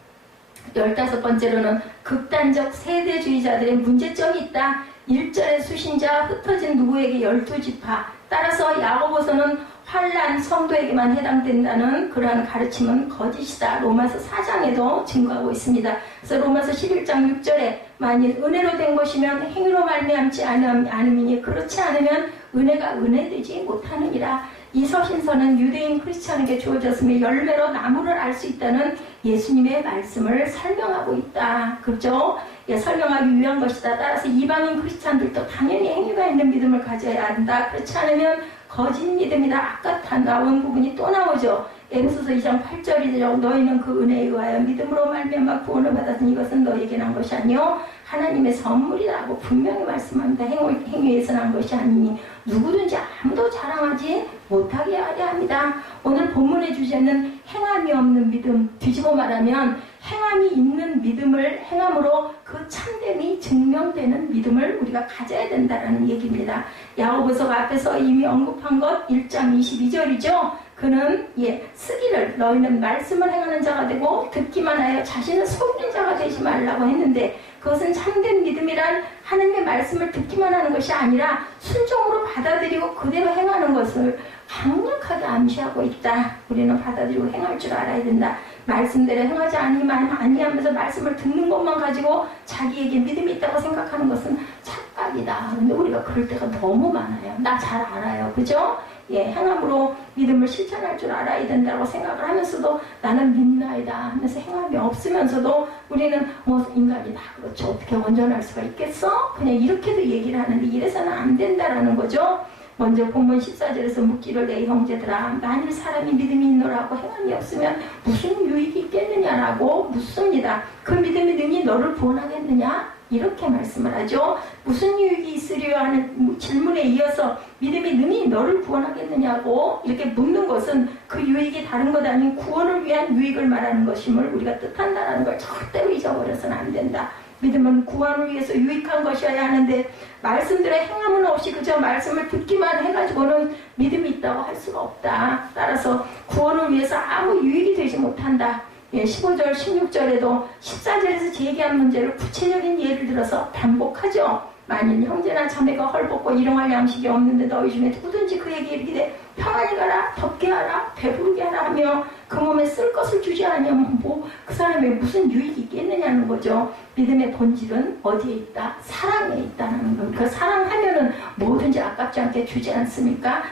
15번째로는 극단적 세대주의자들의 문제점이 있다. 1절의 수신자 흩어진 누구에게 12지파. 따라서 야고보서는 환난 성도에게만 해당된다는 그러한 가르침은 거짓이다. 로마서 4장에도 증거하고 있습니다. 그래서 로마서 11장 6절에 만일 은혜로 된 것이면 행위로 말미암지 않음이니 그렇지 않으면 은혜가 은혜되지 못하느니라. 이 서신서는 유대인 크리스찬에게 주어졌으며 열매로 나무를 알 수 있다는 예수님의 말씀을 설명하고 있다. 그렇죠? 설명하기 위한 것이다. 따라서 이방인 크리스찬들도 당연히 행위가 있는 믿음을 가져야 한다. 그렇지 않으면 거짓 믿음이다. 아까 다 나온 부분이 또 나오죠. 에베소서 2장 8절이죠. 너희는 그 은혜에 의하여 믿음으로 말미암아 구원을 받았으니 이것은 너에게 난 것이 아니요 하나님의 선물이라고 분명히 말씀합니다. 행위에서 난 것이 아니니 누구든지 아무도 자랑하지 못하게 하려 합니다. 오늘 본문의 주제는 행함이 없는 믿음. 뒤집어 말하면 행함이 있는 믿음을 행함으로 그 참됨이 증명되는 믿음을 우리가 가져야 된다는 얘기입니다. 야고보서가 앞에서 이미 언급한 것 1장 22절이죠. 그는 쓰기를 너희는 말씀을 행하는 자가 되고 듣기만 하여 자신을 속이는 자가 되지 말라고 했는데, 그것은 참된 믿음이란 하나님의 말씀을 듣기만 하는 것이 아니라 순종으로 받아들이고 그대로 행하는 것을 강력하게 암시하고 있다. 우리는 받아들이고 행할 줄 알아야 된다. 말씀대로 행하지 아니하면서 말씀을 듣는 것만 가지고 자기에게 믿음이 있다고 생각하는 것은 착각이다. 근데 우리가 그럴 때가 너무 많아요. 나 잘 알아요. 그죠? 행함으로 믿음을 실천할 줄 알아야 된다고 생각을 하면서도 나는 믿나이다 하면서 행함이 없으면서도 우리는 인간이 다 그렇죠. 어떻게 온전할 수가 있겠어? 그냥 이렇게도 얘기를 하는데 이래서는 안 된다라는 거죠. 먼저 본문 14절에서 묻기를 내 형제들아 만일 사람이 믿음이 있노라고 행함이 없으면 무슨 유익이 있겠느냐라고 묻습니다. 그 믿음이 능히 너를 구원하겠느냐? 이렇게 말씀을 하죠. 무슨 유익이 있으려 하는 질문에 이어서 믿음이 능히 너를 구원하겠느냐고 이렇게 묻는 것은 그 유익이 다른 것 아닌 구원을 위한 유익을 말하는 것임을 우리가 뜻한다는 걸 절대로 잊어버려서는 안 된다. 믿음은 구원을 위해서 유익한 것이어야 하는데 말씀들의 행함은 없이 그저 말씀을 듣기만 해가지고는 믿음이 있다고 할 수가 없다. 따라서 구원을 위해서 아무 유익이 되지 못한다. 15절, 16절에도 14절에서 제기한 문제를 구체적인 예를 들어서 반복하죠. 만일 형제나 자매가 헐벗고 일용할 양식이 없는데 너희 중에 누구든지 그에게 이르기되 평안히 가라, 덥게 하라, 배부르게 하라 하며 그 몸에 쓸 것을 주지 않으면 그 사람에게 무슨 유익이 있겠느냐는 거죠. 믿음의 본질은 어디에 있다? 사랑에 있다는 겁니다. 그 사랑하면은 뭐든지 아깝지 않게 주지 않습니까?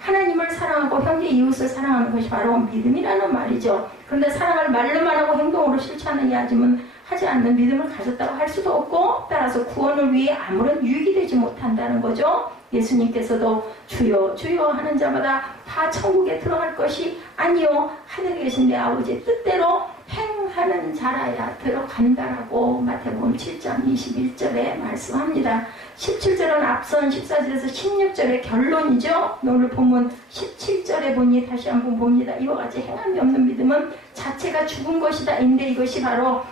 하나님을 사랑하고 형제 이웃을 사랑하는 것이 바로 믿음이라는 말이죠. 그런데 사랑을 말로만 하고 행동으로 실천하지 않는 믿음을 가졌다고 할 수도 없고, 따라서 구원을 위해 아무런 유익이 되지 못한다는 거죠. 예수님께서도 주여 주여 하는 자마다 다 천국에 들어갈 것이 아니요 하늘에 계신 내 아버지의 뜻대로 행하는 자라야 들어간다라고 마태복음 7장 21절에 말씀합니다. 17절은 앞선 14절에서 16절의 결론이죠. 오늘 본문 17절에 보니 다시 한번 봅니다. 이와 같이 행함이 없는 믿음은 자체가 죽은 것이다. 인데 이것이 바로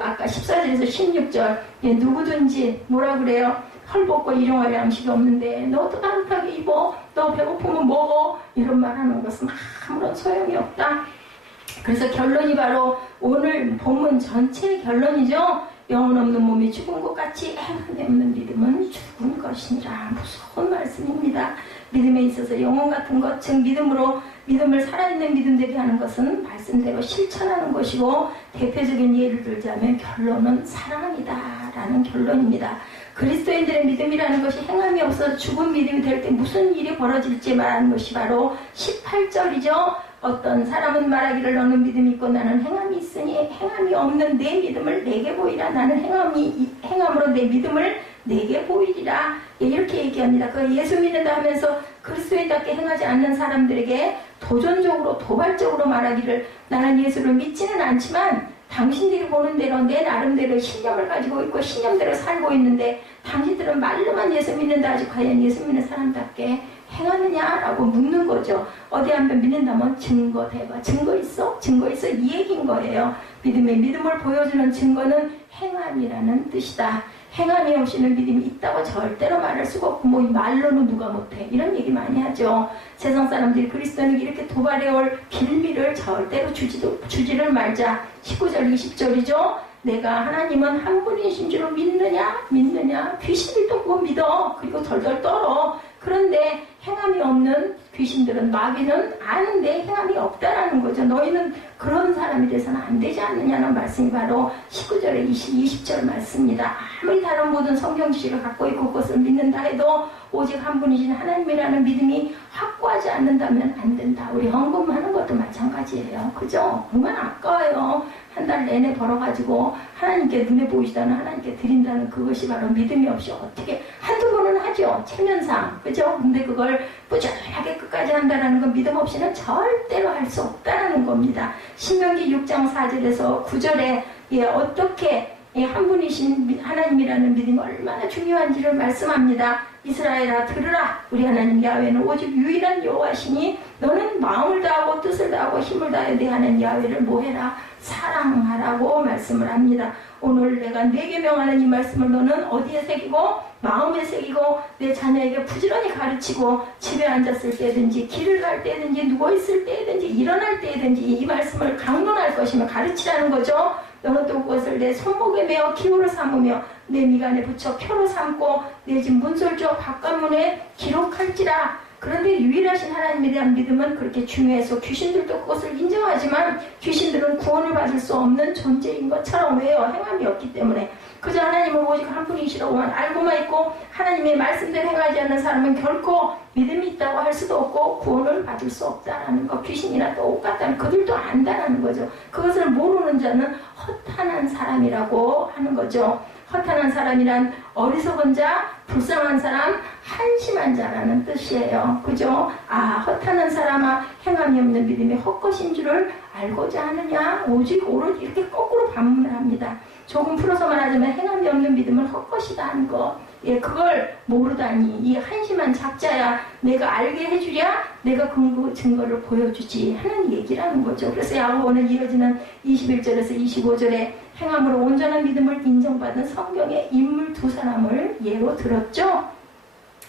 아까 14절에서 16절 누구든지 뭐라 그래요? 헐벗고 일용할 양식이 없는데 너도 따뜻하게 입어, 너 배고프면 먹어, 이런 말 하는 것은 아무런 소용이 없다. 그래서 결론이 바로 오늘 본문 전체의 결론이죠. 영혼 없는 몸이 죽은 것 같이 행함이 없는 믿음은 죽은 것이니라. 무서운 말씀입니다. 믿음에 있어서 영혼 같은 것, 즉 믿음을 살아있는 믿음 되게 하는 것은 말씀대로 실천하는 것이고, 대표적인 예를 들자면 결론은 사랑이다라는 결론입니다. 그리스도인들의 믿음이라는 것이 행함이 없어서 죽은 믿음이 될 때 무슨 일이 벌어질지 말하는 것이 바로 18절이죠. 어떤 사람은 말하기를 너는 믿음이 있고 나는 행함이 있으니 행함이 없는 내 믿음을 내게 보이라. 나는 행함으로 내 믿음을 내게 보이리라. 이렇게 얘기합니다. 그 예수 믿는다 하면서 그리스도인답게 행하지 않는 사람들에게 도전적으로 도발적으로 말하기를 나는 예수를 믿지는 않지만 당신들이 보는 대로 내 나름대로 신념을 가지고 있고 신념대로 살고 있는데 당신들은 말로만 예수 믿는다 하지 과연 예수 믿는 사람답게 행하느냐라고 묻는 거죠. 어디 한번 믿는다면 증거 대봐. 증거 있어? 증거 있어? 이 얘기인 거예요. 믿음을 보여주는 증거는 행함이라는 뜻이다. 행함이 없이는 믿음이 있다고 절대로 말할 수가 없고 말로는 누가 못해. 이런 얘기 많이 하죠. 세상 사람들이 그리스도인에게 이렇게 도발해올 빌미를 절대로 주지를 말자. 19절 20절이죠. 내가 하나님은 한 분이신 줄 믿느냐? 귀신이 또 그거 믿어. 그리고 덜덜 떨어. 그런데 행함이 없는 귀신들은 마귀는 아는데 행함이 없다라는 거죠. 너희는 그런 사람이 돼서는 안 되지 않느냐는 말씀이 바로 19절에 20절 말씀입니다. 아무리 다른 모든 성경 지식을 갖고 있고 그것을 믿는다 해도 오직 한 분이신 하나님이라는 믿음이 확고하지 않는다면 안 된다. 우리 헌금하는 것도 마찬가지예요. 그죠? 얼마나 아까워요. 한 달 내내 벌어가지고 하나님께 눈에 보이시다는 하나님께 드린다는 그것이 바로 믿음이 없이 어떻게 한두 번은 하죠. 체면상. 그죠? 근데 그걸 꾸준하게 끝까지 한다는 건 믿음 없이는 절대로 할 수 없다는 겁니다. 신명기 6장 4절에서 9절에 어떻게 한 분이신 하나님이라는 믿음이 얼마나 중요한지를 말씀합니다. 이스라엘아 들으라. 우리 하나님 야훼는 오직 유일한 여호와시니 너는 마음을 다하고 뜻을 다하고 힘을 다해 내 하나님 야훼를 뭐해라? 사랑하라고 말씀을 합니다. 오늘 내가 내게 명하는 이 말씀을 너는 어디에 새기고 마음에 새기고 내 자녀에게 부지런히 가르치고 집에 앉았을 때든지 길을 갈 때든지 누워있을 때든지 일어날 때든지 이 말씀을 강론할 것이며 가르치라는 거죠. 너는 또 그것을 내 손목에 메어 기호로 삼으며 내 미간에 붙여 표로 삼고 내 집 문설주와 바깥문에 기록할지라. 그런데 유일하신 하나님에 대한 믿음은 그렇게 중요해서 귀신들도 그것을 인정하지만 귀신들은 구원을 받을 수 없는 존재인 것처럼 왜요? 행함이 없기 때문에. 그저 하나님은 오직 한 분이시라고만 알고만 있고 하나님의 말씀대로 행하지 않는 사람은 결코 믿음이 있다고 할 수도 없고 구원을 받을 수 없다라는 것. 귀신이나 똑같다는 그들도 안다라는 거죠. 그것을 모르는 자는 허탄한 사람이라고 하는 거죠. 허탄한 사람이란 어리석은 자, 불쌍한 사람, 한심한 자라는 뜻이에요. 그죠? 아, 허탄한 사람아, 행함이 없는 믿음이 헛것인 줄을 알고자 하느냐? 오직 오로지 이렇게 거꾸로 반문을 합니다. 조금 풀어서 말하자면 행함이 없는 믿음은 헛것이다 하는 거. 예, 그걸 모르다니 이 한심한 작자야 내가 알게 해주랴 내가 증거를 보여주지 하는 얘기라는 거죠. 그래서 야고보는 이어지는 21절에서 25절에 행함으로 온전한 믿음을 인정받은 성경의 인물 두 사람을 예로 들었죠.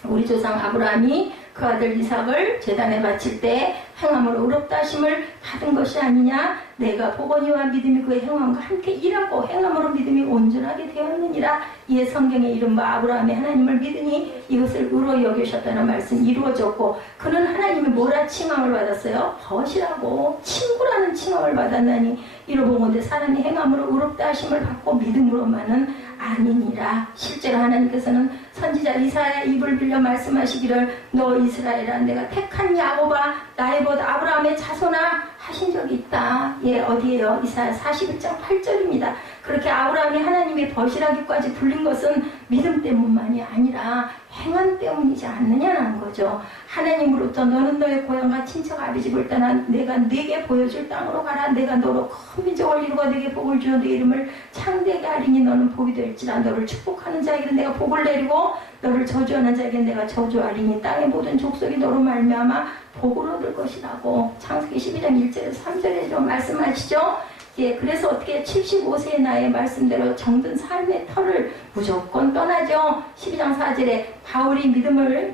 우리 조상 아브라함이 그 아들 이삭을 제단에 바칠 때 행함으로 의롭다 하심을 받은 것이 아니냐. 내가 보거니와 믿음이 그의 행함과 함께 일하고 행함으로 믿음이 온전하게 되었느니라. 이에 성경의 이른바 아브라함이 하나님을 믿으니 이것을 의로 여기셨다는 말씀이 이루어졌고 그는 하나님이 뭐라 칭함을 받았어요? 벗이라고 친구라는 칭함을 받았나니 이로 보건대 사람이 행함으로 의롭다 하심을 받고 믿음으로만은 아니니라. 실제로 하나님께서는 선지자 이사야의 입을 빌려 말씀하시기를 너 이스라엘아 내가 택한 야곱아 나의 벗 아브라함의 자손아 하신 적이 있다. 예, 어디에요? 이사야 41장 8절입니다. 그렇게 아브라함이 하나님의 벗이라기까지 불린 것은 믿음 때문만이 아니라 행함 때문이지 않느냐는 거죠. 하나님으로부터 너는 너의 고향과 친척 아비집을 떠나 내가 네게 보여줄 땅으로 가라. 내가 너로 큰 민족을 이루고 네게 복을 주어 네 이름을 창대하게 하리니 너는 복이 될지라. 너를 축복하는 자에게는 내가 복을 내리고 너를 저주하는 자에게는 내가 저주하리니 땅의 모든 족속이 너로 말미암아 복을 얻을 것이라고 창세기 12장 1절에서 3절에 좀 말씀하시죠. 예, 그래서 어떻게 75세의 나이의 말씀대로 정든 삶의 터를 무조건 떠나죠. 12장 4절에 바울이 믿음을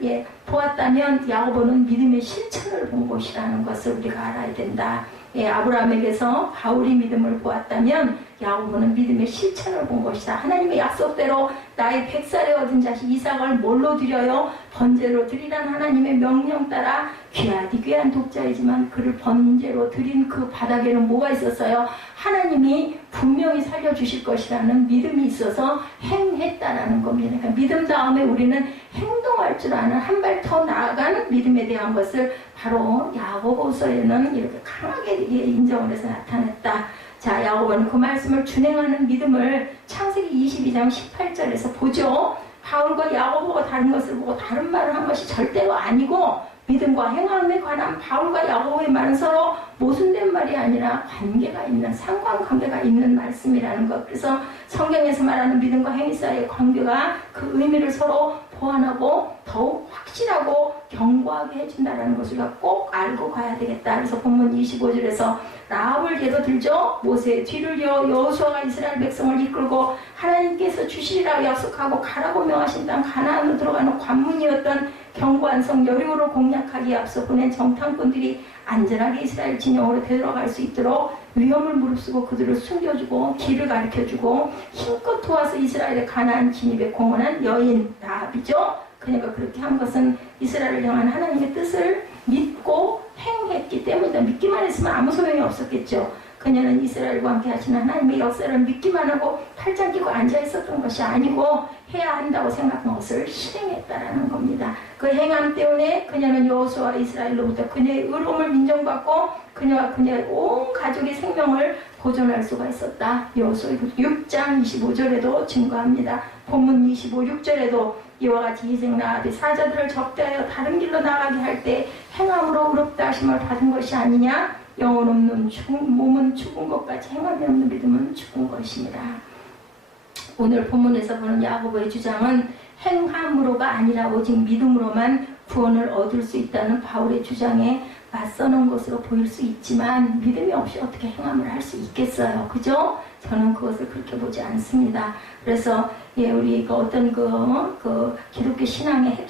보았다면 야고보는 믿음의 실천을 본 것이라는 것을 우리가 알아야 된다. 예, 아브라함에게서 바울이 믿음을 보았다면 야고보는 믿음의 실천을 본 것이다. 하나님의 약속대로 나의 100살에 얻은 자식 이삭을 뭘로 드려요? 번제로 드리라는 하나님의 명령 따라 귀하디 귀한 독자이지만 그를 번제로 드린 그 바닥에는 뭐가 있었어요? 하나님이 분명히 살려주실 것이라는 믿음이 있어서 행했다라는 겁니다. 그러니까 믿음 다음에 우리는 행동할 줄 아는 한 발 더 나아간 믿음에 대한 것을 바로 야고보서에는 이렇게 강하게 인정을 해서 나타냈다. 자, 야고보는 그 말씀을 준행하는 믿음을 창세기 22장 18절에서 보죠. 바울과 야고보가 다른 것을 보고 다른 말을 한 것이 절대로 아니고 믿음과 행함에 관한 바울과 야고보의 말은 서로 모순된 말이 아니라 관계가 있는 상관관계가 있는 말씀이라는 것. 그래서 성경에서 말하는 믿음과 행위 사이의 관계가 그 의미를 서로 보완하고 더욱 확실하고 견고하게 해준다는 것을 우리가 꼭 알고 가야 되겠다. 그래서 본문 25절에서 라합을 예로 들죠. 모세의 뒤를 이어 여호수아가 이스라엘 백성을 이끌고 하나님께서 주시리라 약속하고 가라고 명하신 땅 가나안으로 들어가는 관문이었던 견고한 성 여리고를 공략하기에 앞서 보낸 정탐꾼들이 안전하게 이스라엘 진영으로 되돌아갈 수 있도록 위험을 무릅쓰고 그들을 숨겨주고 길을 가르쳐주고 힘껏 도와서 이스라엘의 가나안 진입에 공헌한 여인 라합이죠. 그러니까 그렇게 한 것은 이스라엘을 향한 하나님의 뜻을 믿고 행했기 때문이다. 믿기만 했으면 아무 소용이 없었겠죠. 그녀는 이스라엘과 함께 하시는 하나님의 역사를 믿기만 하고 팔짱 끼고 앉아 있었던 것이 아니고 해야 한다고 생각한 것을 실행했다라는 겁니다. 그 행함 때문에 그녀는 여호수아와 이스라엘로부터 그녀의 의로움을 인정받고 그녀와 그녀의 온 가족의 생명을 보존할 수가 있었다. 여호수아 6장 25절에도 증거합니다. 본문 25, 6절에도 이와 같이 희생 라합이 사자들을 적대하여 다른 길로 나가게 할 때 행함으로 의롭다 하심을 받은 것이 아니냐. 영혼 없는 몸은 죽은 것 같이 행함이 없는 믿음은 죽은 것입니다. 오늘 본문에서 보는 야고보의 주장은 행함으로가 아니라 오직 믿음으로만 구원을 얻을 수 있다는 바울의 주장에 맞서는 것으로 보일 수 있지만 믿음이 없이 어떻게 행함을 할 수 있겠어요? 그죠? 저는 그것을 그렇게 보지 않습니다. 그래서 우리가 어떤 그 기독교 신앙의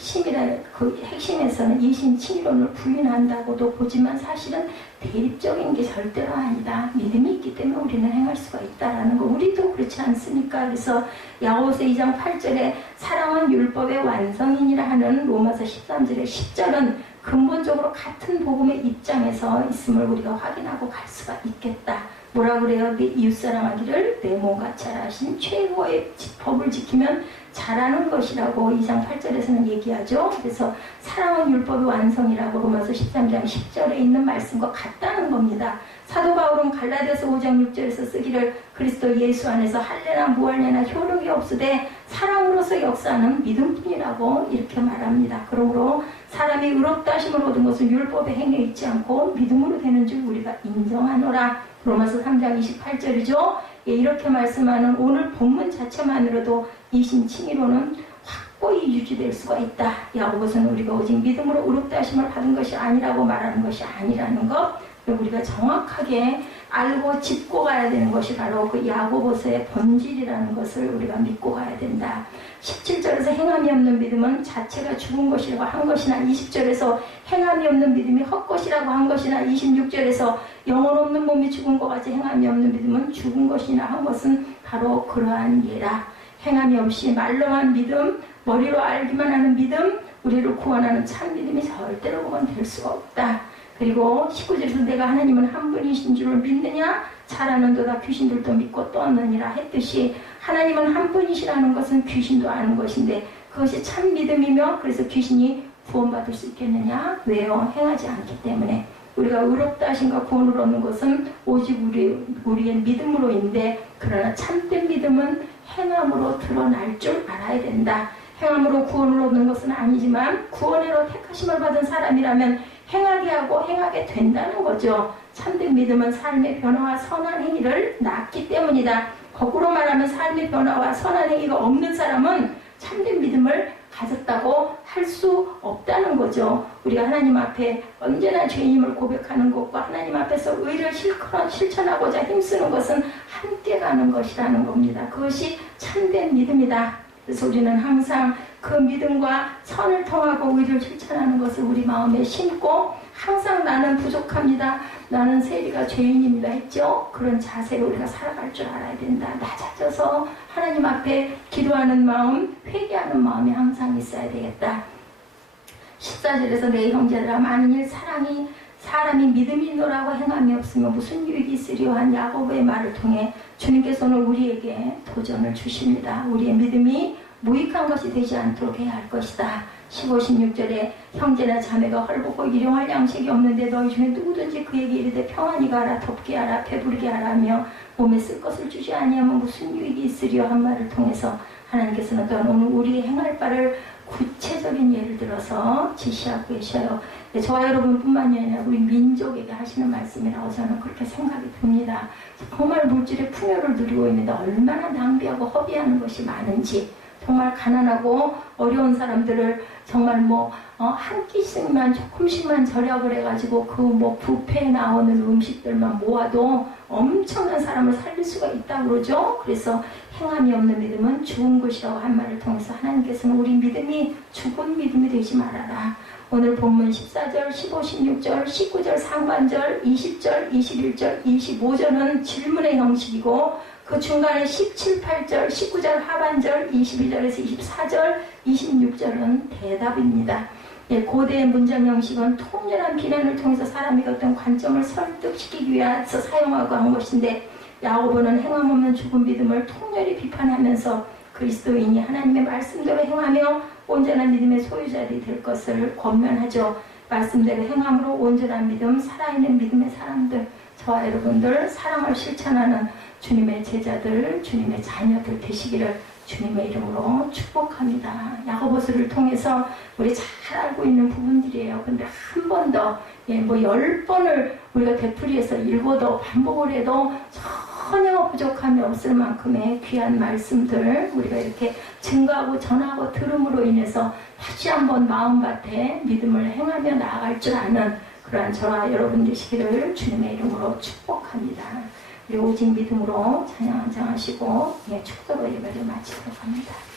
핵심에서는 이신칭의론을 부인한다고도 보지만 사실은 대립적인 게 절대로 아니다. 믿음이 있기 때문에 우리는 행할 수가 있다라는 거. 우리도 그렇지 않습니까? 그래서 야고보서 2장 8절에 사랑은 율법의 완성이니라 하는 로마서 13절의 10절은 근본적으로 같은 복음의 입장에서 있음을 우리가 확인하고 갈 수가 있겠다. 뭐라 그래요? 네 이웃사랑하기를 내 몸같이 하라 하신 최고의 법을 지키면 잘하는 것이라고 2장 8절에서는 얘기하죠. 그래서 사랑은 율법의 완성이라고 로마서 13장 10절에 있는 말씀과 같다는 겁니다. 사도 바울은 갈라디아서 5장 6절에서 쓰기를 그리스도 예수 안에서 할례나 무할례나 효력이 없으되 사랑으로서 역사하는 믿음뿐이라고 이렇게 말합니다. 그러므로 사람이 의롭다 하심을 얻은 것은 율법의 행위에 있지 않고 믿음으로 되는 줄 우리가 인정하노라. 로마서 3장 28절이죠. 이렇게 말씀하는 오늘 본문 자체만으로도 이신칭의로는 확고히 유지될 수가 있다. 야고보서는 우리가 오직 믿음으로 의롭다 하심을 받은 것이 아니라고 말하는 것이 아니라는 것, 우리가 정확하게 알고 짚고 가야 되는 것이 바로 그 야고보서의 본질이라는 것을 우리가 믿고 가야 된다. 17절에서 행함이 없는 믿음은 자체가 죽은 것이라고 한 것이나 20절에서 행함이 없는 믿음이 헛것이라고 한 것이나 26절에서 영혼 없는 몸이 죽은 것 같이 행함이 없는 믿음은 죽은 것이나 한 것은 바로 그러한 예라. 행함이 없이 말로만 믿음, 머리로 알기만 하는 믿음, 우리를 구원하는 참 믿음이 절대로 보면 될 수가 없다. 그리고 19절에서 내가 하나님은 한 분이신 줄을 믿느냐? 잘하는도다 귀신들도 믿고 떠느니라 했듯이 하나님은 한 분이시라는 것은 귀신도 아는 것인데 그것이 참 믿음이며 그래서 귀신이 구원받을 수 있겠느냐? 왜요? 행하지 않기 때문에. 우리가 의롭다 하심과 구원을 얻는 것은 오직 우리의 믿음으로인데 그러나 참된 믿음은 행함으로 드러날 줄 알아야 된다. 행함으로 구원을 얻는 것은 아니지만 구원으로 택하심을 받은 사람이라면 행하게 하고 행하게 된다는 거죠. 참된 믿음은 삶의 변화와 선한 행위를 낳기 때문이다. 거꾸로 말하면 삶의 변화와 선한 행위가 없는 사람은 참된 믿음을 가졌다고 할 수 없다는 거죠. 우리가 하나님 앞에 언제나 죄인임을 고백하는 것과 하나님 앞에서 의를 실천하고자 힘쓰는 것은 함께 가는 것이라는 겁니다. 그것이 참된 믿음이다. 그래서 우리는 항상 그 믿음과 선을 통하고 의를 실천하는 것을 우리 마음에 심고 항상 나는 부족합니다. 나는 세리가 죄인입니다 했죠. 그런 자세로 우리가 살아갈 줄 알아야 된다. 낮아져서 하나님 앞에 기도하는 마음, 회개하는 마음이 항상 있어야 되겠다. 14절에서 내 형제들아 만일 사람이 믿음이 있노라고 행함이 없으면 무슨 유익이 있으리요 한 야고보의 말을 통해 주님께서는 우리에게 도전을 주십니다. 우리의 믿음이 무익한 것이 되지 않도록 해야 할 것이다. 15, 16절에 형제나 자매가 헐벗고 일용할 양식이 없는데 너희 중에 누구든지 그에게 이르되 평안히 가라 덥게 하라 배부르게 하라며 몸에 쓸 것을 주지 아니하면 무슨 유익이 있으리요 한 말을 통해서 하나님께서는 또한 오늘 우리의 행할 바를 구체적인 예를 들어서 지시하고 계셔요. 저와 여러분뿐만이 아니라 우리 민족에게 하시는 말씀이라고 저는 그렇게 생각이 듭니다. 정말 물질의 풍요를 누리고 있는데 얼마나 낭비하고 허비하는 것이 많은지, 정말 가난하고 어려운 사람들을 정말 한 끼씩만 조금씩만 절약을 해가지고 그 뷔페에 나오는 음식들만 모아도 엄청난 사람을 살릴 수가 있다고 그러죠. 그래서 행함이 없는 믿음은 죽은 것이라고 한 말을 통해서 하나님께서는 우리 믿음이 죽은 믿음이 되지 말아라. 오늘 본문 14절, 15, 16절, 19절 상반절, 20절, 21절, 25절은 질문의 형식이고 그 중간에 17, 8절, 19절 하반절, 22절에서 24절, 26절은 대답입니다. 고대의 문장 형식은 통렬한 비난을 통해서 사람이 어떤 관점을 설득시키기 위해서 사용하고 한 것인데 야고보는 행함 없는 죽은 믿음을 통렬히 비판하면서 그리스도인이 하나님의 말씀대로 행하며 온전한 믿음의 소유자들이 될 것을 권면하죠. 말씀대로 행함으로 온전한 믿음, 살아있는 믿음의 사람들, 저와 여러분들 사랑을 실천하는 주님의 제자들, 주님의 자녀들 되시기를 주님의 이름으로 축복합니다. 야고보서를 통해서 우리 잘 알고 있는 부분들이에요. 근데 한 번 더, 10번을 우리가 되풀이해서 읽어도 반복을 해도 전혀 부족함이 없을 만큼의 귀한 말씀들 우리가 이렇게 증거하고 전하고 들음으로 인해서 다시 한번 마음밭에 믿음을 행하며 나아갈 줄 아는 그러한 저와 여러분 되시기를 주님의 이름으로 축복합니다. 우리 오직 믿음으로 찬양 한장하시고 축도로 예배를 마치도록 합니다.